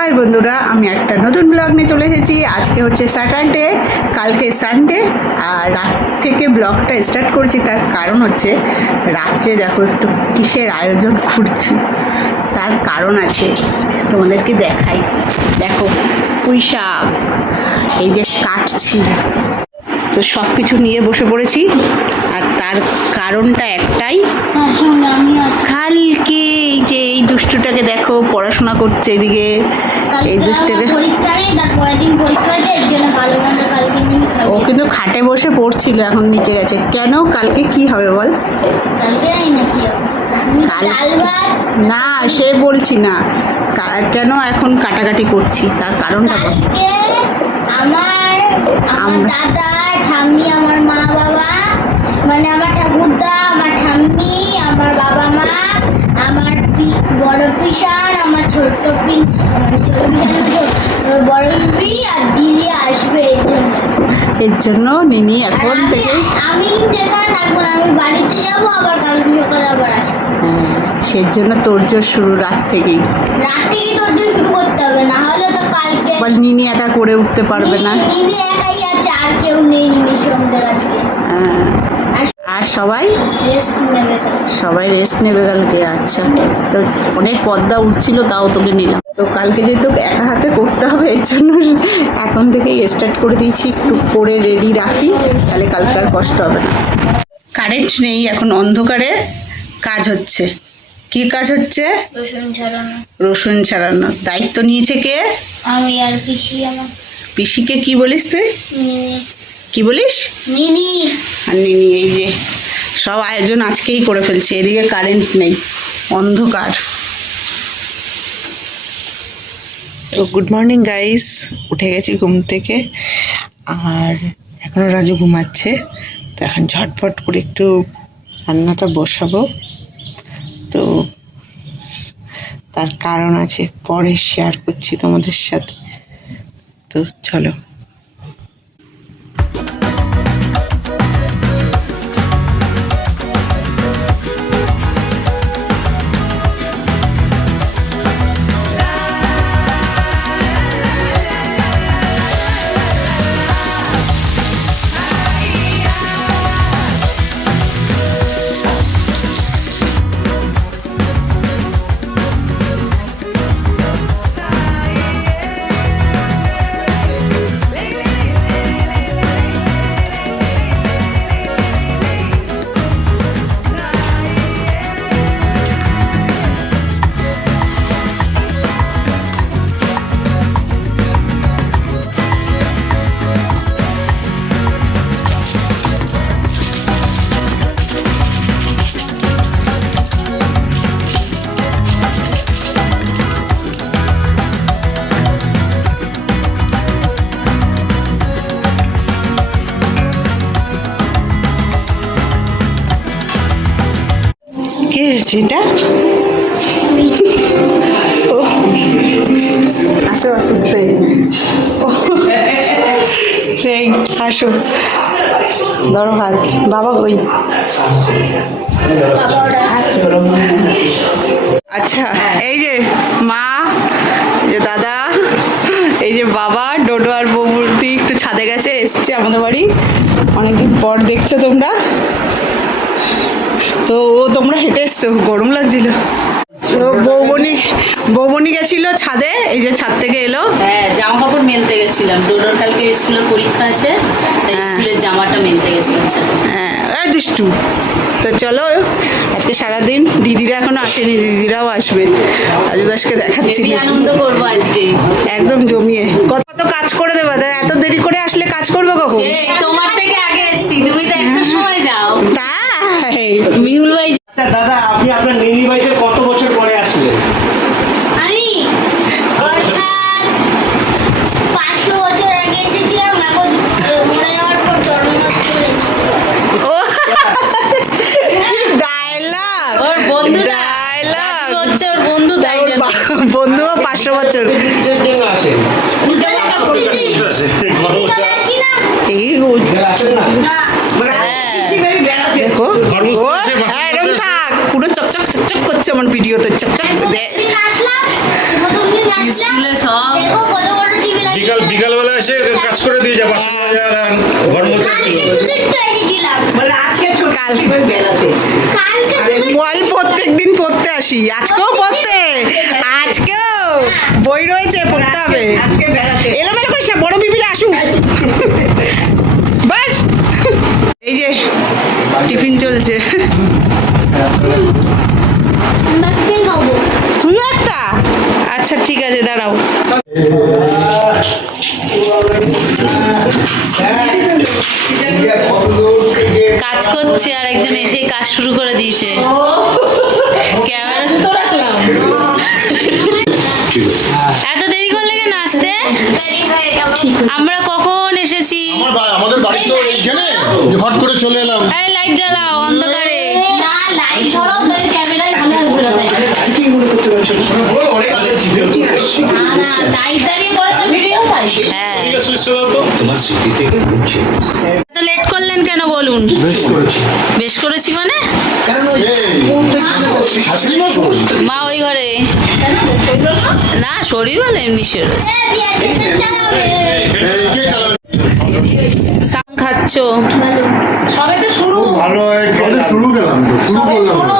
High বন্ধুরা, আমি একটা নতুন ব্লগ নিয়ে চলে এসেছি। আজকে হচ্ছে স্যাটারডে কালকে সানডে আর রাত থেকে ব্লগটা স্টার্ট করেছি। তার কারণ হচ্ছে, রাত্রে দেখো একটু কিসের আয়োজন করছি। তার কারণ আছে, তোমাদেরকে দেখাই। দেখো পুঁই শাক এই যে কাটছি। তো সব কিছু নিয়ে বসে পড়েছি। তার কারণটা একটাই। আছি কালকে এই যে এই দুষ্টুটাকে দেখো পড়াশোনা করছে এদিকে। এই দুষ্টুটাকে ও কিন্তু খাটে বসে পড়ছিল এখন নিচে গেছে। কেন? কালকে কি হবে বল? না সে বলছি না। কেন এখন কাটাকাটি করছি? তার কারণটা আমার আমার দাদা ঠাম্মি আমার মা বাবা মানে আমার ঠাকুরদা আমার ঠাম্মি আমার বাবা মা আমার বড় পিসান আমার ছোট্ট পিস আমার ছোট পিসান বড় আর দিদি আসবে এর জন্য। এর জন্য নিনি এখন আমি থেকে আমি কিন্তু থাকব আমি বাড়িতে যাব আবার কালকে সকালে আবার আসব। জন্য তোরজোর শুরু রাত থেকেই। রাত শুরু করতে হবে না হলে তো কালকে বল নিনি একা করে উঠতে পারবে না। নিনি একাই আছে আর কেউ নেই কালকে হ্যাঁ। আর সবাই? সবাই রেস্ট নেবে কালকে আচ্ছা। তো অনেক পর্দা উঠছিল তাও তোকে নিলাম। তো কালকে যেহেতু একা হাতে করতে হবে এর জন্য এখন থেকেই স্টার্ট করে দিয়েছি একটু করে রেডি রাখি তাহলে কালকে আর কষ্ট হবে না। কারেন্ট নেই এখন অন্ধকারে কাজ হচ্ছে। কি কাজ হচ্ছে? রসুন ছাড়ানো। রসুন ছাড়ানোর দায়িত্ব নিয়েছে কে? আমি আর পিসি আমার। পিসিকে কি বলিস তুই? কি বলিস? নিনি। আর নিনি এই যে সব আয়োজন আজকেই করে ফেলছে এদিকে কারেন্ট নেই অন্ধকার। তো গুড মর্নিং গাইস উঠে গেছি ঘুম থেকে আর এখনও রাজু ঘুমাচ্ছে তো এখন ঝটপট করে একটু রান্নাটা বসাবো। তো তার কারণ আছে পরে শেয়ার করছি তোমাদের সাথে। তো চলো। ও, আসো আস্তে। সেই আসো। ধরো হাত বাবা ওই। আচ্ছা এই যে মা যে দাদা এই যে বাবা ডোডো আর বৌদি একটু ছাদে গেছে এসছে আমাদের বাড়ি। অনেকদিন পর দেখছ তোমরা। তো ও তোমরা হেঁটে এসছো গরম লাগছিল। তো বৌবনি বৌবনি গেছিল ছাদে এই যে ছাদ থেকে এলো। হ্যাঁ জামা কাপড় মেলতে গেছিলাম। ডোডোর কালকে স্কুলে পরীক্ষা আছে হ্যাঁ। স্কুলের জামাটা মেলতে গেছিলাম হ্যাঁ দুষ্টু। তো চলো আজকে সারাদিন দিদিরা এখনও আসেনি দিদিরাও আসবে। রাজুদাসকে দেখাচ্ছি। আনন্দ করব আজকে। একদম জমিয়ে। কত কাজ করে দেবে? এত দেরি করে আসলে কাজ করবে কখন? তোমার থেকে আগে এসছি। তুমি তো দাদা আপনি আপনার নিনি ভাইদের কত বছর পরে আসলেন আমি অর্থাৎ পাঁচশো বছর আগে এসেছিলাম এখন আহ, মরে যাওয়ার পর জন্মদিন করে এসেছি ও ডায়লগ ওর বন্ধুরা ডায়লগ রাজু হচ্ছে ওর বন্ধু তাই জন্য বন্ধুও পাঁচশো বছর কিসের জন্য আসেন বিকালে বিকালে আসি না এই বিকেলে আসেন না হ্যাঁ দেখো ধর্মস্থলে ও, সে বাসা হ্যাঁ, এরম করতে থাক পুরো চকচক চকচক করছে আমার ভিডিওতে চকচক দে দিন আসলাম প্রথম দিন আমি আসলাম স্কুলে সব লাগিয়ে বিকাল বিকালবেলা এসে কাজ করে দিয়ে যাব ঘর মোছা মানে বল প্রত্যেক দিন পড়তে আসি। আজকেও পড়তে। আজকেও। বই রয়েছে পড়তে হবে। এলোমেলো করিস বড় বিপিটা আসুক। বাস। এই যে টিফিন চলছে। আচ্ছা ঠিক আছে দাঁড়াও। কাজ করছে আর একজন এসে কাজ শুরু করে দিয়েছে। এত দেরি করলে কেন আসতে? দেরি গেল আমরা কখন এসেছি? আমাদের বাড়ি তো এইখানে। যে করে চলে এলাম। লাইট জ্বালাও অন্ধকারে। না লাইট ধরো ক্যামেরায় ভালো লেট করলেন কেন বলুন বেশ করেছি মানে মা ওই ঘরে না শরীর ভালো এমনি খাচ্ছ ভালো সবে তো শুরু ভালো শুরু গেলাম তো শুরু করলাম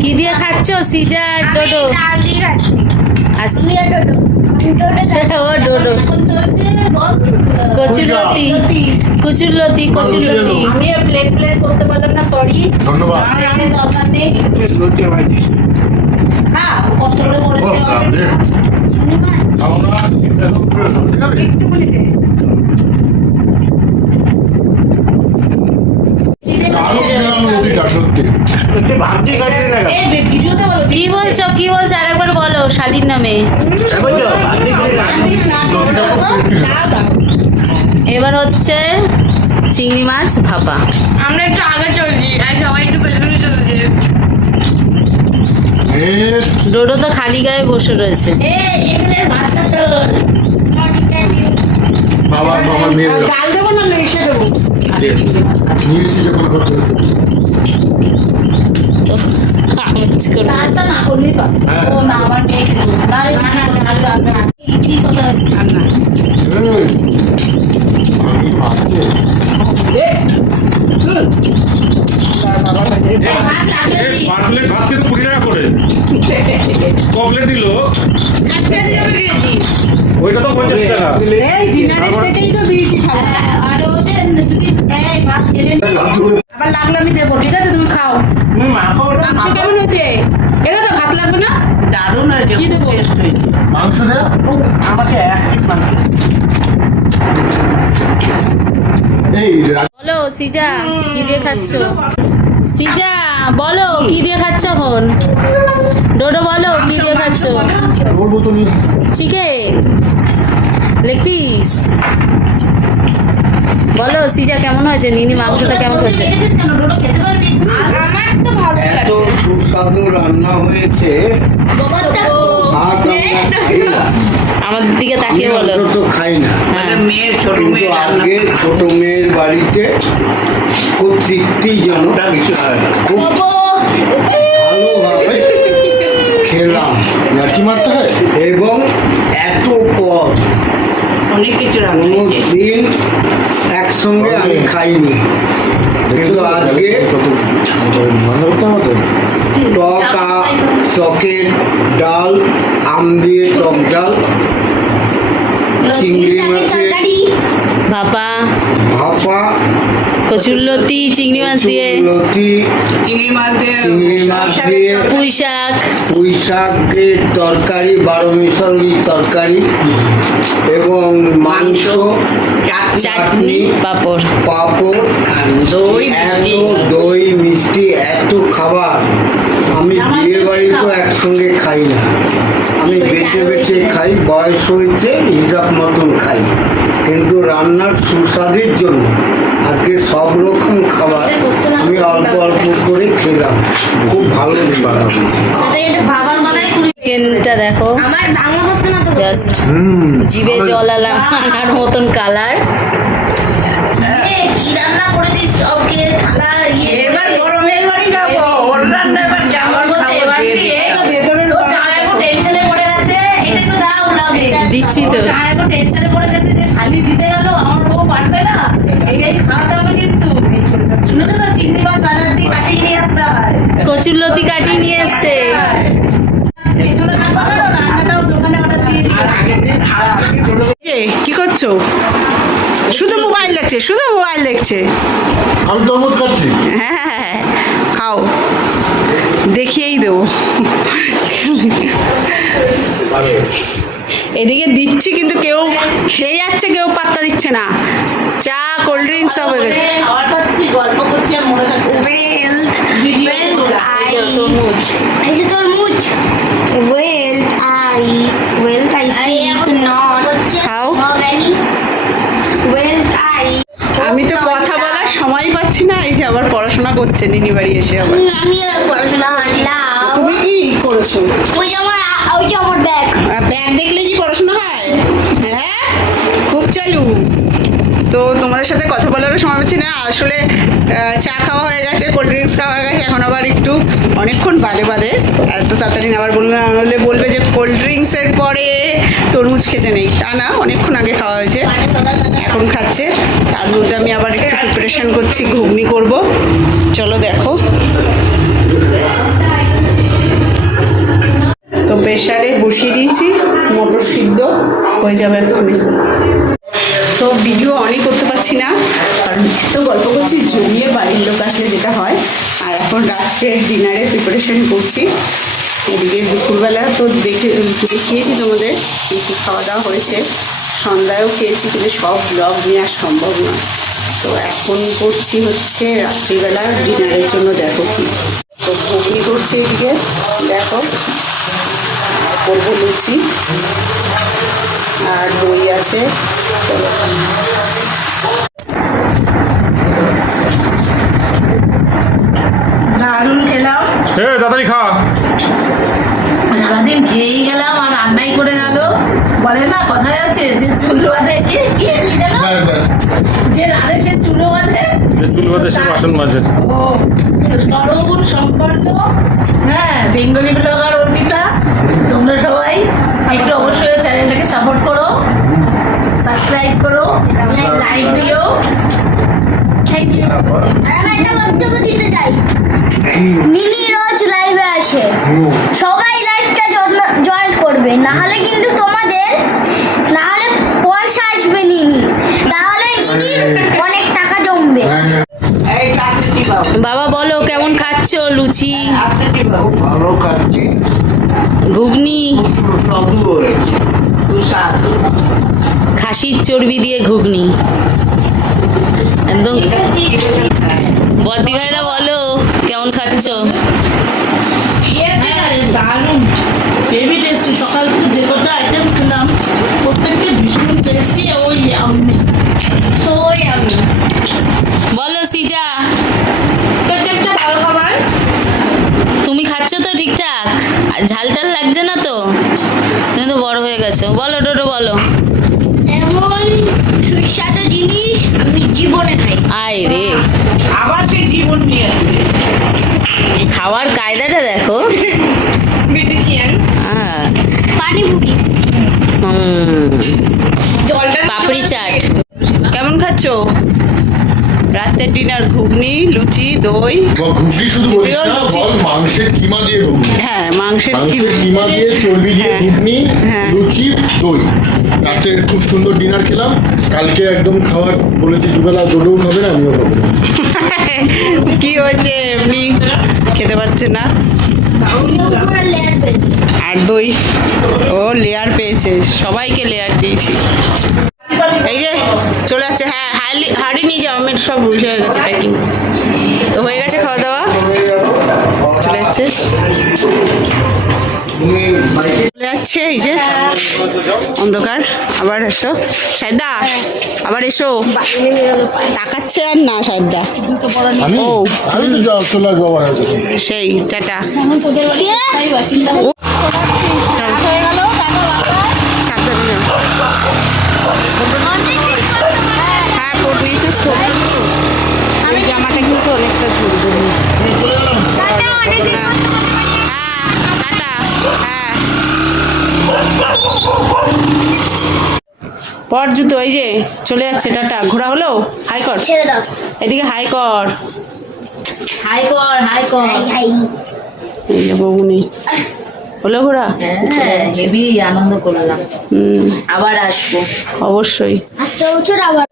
কি দিয়ে খাচ্ছ? সিজা আর ডোডো। ডাল দিয়ে খাচ্ছি। আস- তুমি আর ডোডো। ডোডো ও ডোডো। এখন চলছে বল কচুর লতি কচুর লতি কচুর লতি আমি প্লেট প্লেট করতে পারলাম না সরি ধন্যবাদ। দরকার নেই। হ্যাঁ কষ্ট করে ও, করেছে বাপরে। ঠিক সত্যি কি বলছো কি বলছো? আরেকবার বলো শালির নামে। এবার হচ্ছে চিংড়ি মাছ ভাপা। আমরা একটু আগে চলছি আর সবাই একটু পেছনে চলছে। ডোডো তো খালি গায়ে বসে রয়েছে। বাবা বাবা মেয়ে দেবো না মিশে দেবো। নিয়ে এসেছি যখন। আওয়াজ করে। না করলেই হ্যাঁ। ও না আমার মেয়ে খেলো। না না ডাল যাবে না ইডলি কথা হচ্ছে না ক ওইটা তো পঞ্চাশ টাকা এই ডিনারের সেটেই তো দিয়েছি খাবার আর হচ্ছে যদি এই ভাত খেলে আবার লাগলে আমি দেবো ঠিক আছে? তুমি খাও। মাংস কেমন হচ্ছে এটা তো ভাত লাগবে না? দারুণ হয়েছে কি দেবো? মাংস দেয়া আমাকে এক বলো সিজা কি দিয়ে খাচ্ছ? সিজা বলো কি দিয়ে খাচ্ছ এখন? ডোডো বলো কি দিয়ে খাচ্ছ? চিকেন লেগ পিস বলো সিজা কেমন হয়েছে? নিনি মাংসটা কেমন হয়েছে? তো সুস্বাদু রান্না হয়েছে। আমাদের দিকে তাকিয়ে বলো। অন্তত খাই না। হ্যাঁ। কিন্তু আজকে ছোট মেয়ের বাড়িতে খুব তৃপ্তিজনক খুব ভালোভাবে খেলাম। ইয়ার্কি মারতে হয় এবং অনেক কিছু দিন একসঙ্গে আমি খাইনি। কিন্তু আজকে টক টকের ডাল আম দিয়ে টক ডাল চিংড়ি মাছের ভাপা কচুরলতি চিংড়ি মাছ দিয়ে। লতি চিংড়ি মাছ দিয়ে চিংড়ি মাছ দিয়ে। পুঁই শাক। পুঁই শাকের তরকারি বারো মিশালি তরকারি এবং মাংস চাটনি। পাঁপড়। পাঁপড় দই এত দই মিষ্টি এত খাবার। আমি বিয়ে বাড়ি তো একসঙ্গে খাই না। আমি বেছে বেছে খাই বয়স হয়েছে হিসাব মতন খাই। কিন্তু রান্নার সুস্বাদের জন্য আজকে সব রকম খাবার আমি অল্প অল্প করে খেলাম। খুব ভালো চিকেনটা দেখো। আমার বাংলা হচ্ছে না তো। জাস্ট জিভে জল আলার আনার মতন কালার এখন টেনশনে পড়ে গেছে যে শালি জিতে গেল আমার বউ পারবে না। এই খাওয়াতে হবে কিন্তু। তো চিংড়ি মাছ বাজার দিয়ে কাটিয়ে নিয়ে আসতে হয়। কচুরলতি কাটিয়ে নিয়ে এসছে। পেছনে থাকবা রান্নাটাও দোকানে অর্ডার দিয়ে কি? করছ? শুধু মোবাইল দেখছে শুধু মোবাইল দেখছে। আমি খাচ্ছি। হ্যাঁ, খাও। দেখিয়েই দেবো। এদিকে দিচ্ছি কিন্তু কেউ খেয়ে যাচ্ছে কেউ পাত্তা দিচ্ছে না। চা কোল্ড ড্রিঙ্কস সব হয়ে গেছে। মনে. আমি তো কথা বলার সময় পাচ্ছি না এই যে আবার পড়াশোনা করছে নিনি বাড়ি এসে আবার। আমি পড়াশোনা তুমি কি করেছ? ওই আমার ওই যে আমার ব্যাগ বলারও সময় পাচ্ছি না, আসলে চা খাওয়া হয়ে গেছে কোল্ড ড্রিঙ্কস খাওয়া হয়ে গেছে, এখন আবার একটু অনেকক্ষণ বাদে বাদে, এত তাড়াতাড়ি না আবার বলবে নাহলে বলবে যে কোল্ড ড্রিঙ্কসের পরে তরমুজ খেতে নেই। তা না, অনেকক্ষণ আগে খাওয়া হয়েছে, এখন খাচ্ছে, তার মধ্যে আমি আবার একটু প্রিপারেশন করছি, ঘুগনি করব। চলো দেখো। তো প্রেশারে বসিয়ে দিয়েছি, মটর সিদ্ধ হয়ে যাবে এক্ষুনি তো ভিডিও অনেক করতে পারছি না কারণ এত গল্প করছি জমিয়ে বাড়ির লোক আসলে যেটা হয়। আর এখন রাত্রের ডিনারের প্রিপারেশন করছি। এদিকে দুপুরবেলা তো দেখে দেখিয়েছি তোমাদের, কী কী খাওয়া দাওয়া হয়েছে। সন্ধ্যায়ও খেয়েছি, কিন্তু সব ব্লগ নেওয়া সম্ভব নয় তো এখন করছি হচ্ছে রাত্রিবেলা ডিনারের জন্য দেখো কি। তো ঘুগনি করছি এদিকে, দেখো। করব লুচি আর দই আছে, চলো। বাসন সম্পন্ন হ্যাঁ বেঙ্গলি ব্লগার অর্পিতা তোমরা সবাই একটু অবশ্যই চ্যানেলটাকে সাপোর্ট করো সাবস্ক্রাইব করো লাইক দিও। থ্যাংক ইউ আমি একটা বক্তব্য দিতে চাই। নিনি রোজ লাইভে আসে। সবাই লাইভটা জয়েন করবে। না হলে কিন্তু তোমাদের না হলে পয়সা আসবে নিনি তাহলে নিনির অনেক টাকা জমবে। বাবা বলো কেমন খাচ্ছ? লুচি? ভালো খাচ্ছি। ঘুগনি? খাসির চর্বি দিয়ে ঘুগনি। একদম বদ্দি ভাইরা বলো কেমন খাচ্ছ? দারুণ হেভি টেস্টি সকাল থেকে যে কটা আইটেম খেলাম প্রত্যেকটা ভীষণ টেস্টি ওই আমি সোই আমি বলো সিজা প্রত্যেকটা ভালো খাবার তুমি খাচ্ছ তো ঠিকঠাক আর ঝাল টাল লাগছে না তো? তুমি তো বড় হয়ে গেছো। বলো ডোডো বলো। এমন সুস্বাদু জিনিস আমি জীবনে খাই আয় রে। আবার সেই জীবন নিয়ে খাওয়ার কায়দাটা দেখো। বিউটিশিয়ান পানিপুরি হুম, জলটা পাপড়ি চাট। কেমন খাচ্ছ? রাতের ডিনার ঘুগনি লুচি দই। ঘুগনি শুধু বলিস না বল মাংসের কিমা দিয়ে ঘুগনি। হ্যাঁ মাংসের কিমা দিয়ে চর্বি দিয়ে হ্যাঁ। ঘুগনি হ্যাঁ। লুচি দই। রাতে খুব সুন্দর ডিনার খেলাম। কালকে একদম খাবার বলেছি দুবেলা দোডেও খাবে না আমিও খাব। কি হয়েছে এমনি? খেতে পারছে না। আর দই। ও লেয়ার পেয়েছে। সবাইকে লেয়ার দিয়েছি। এই যে চলে যাচ্ছে হ্যাঁ। হাড়ি হাড়ি নিয়ে যাও আমার সব রুল হয়ে গেছে প্যাকিং তো হয়ে গেছে খাওয়া দাওয়া? চলে যাচ্ছে। চলে যাচ্ছে এই যে অন্ধকার। আবার এসো। সাইদা আবার এসো। তাকাচ্ছে আর না সাইদা ও। সেই টাটা তাই বাসিন্দা হয়ে গেল সাবধানে যাও। হ্যাঁ পরে নিয়েছিস তো আমি জামাটা কিন্তু অনেকটা হ্যাঁ হ্যাঁ পর জুতো এই যে চলে যাচ্ছে টাটা। ঘোরা হলো? হাই কর। ছেড়ে দাও। এদিকে হাই কর। হাই কর হাই কর। হাই হাই। এই যে বৌনি হলো ঘোরা? হ্যাঁ হেভি আনন্দ করলাম। হুম। আবার আসব। অবশ্যই। আসতে বছর আবার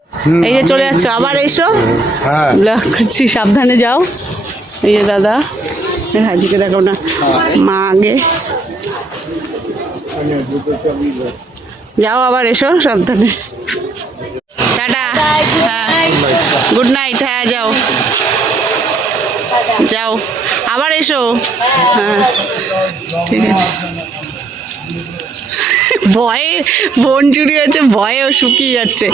এই যে চলে যাচ্ছ আবার এসো। হ্যাঁ। করছি সাবধানে যাও। এই যে দাদা হাজিকে দেখো না মা আগে। যাও আবার এসো সাবধানে। টাটা হ্যাঁ। গুড নাইট হ্যাঁ যাও। যাও। আবার এসো। হ্যাঁ। ঠিক আছে। ভয়ে বোন চুরি হচ্ছে ভয়েও শুকিয়ে যাচ্ছে।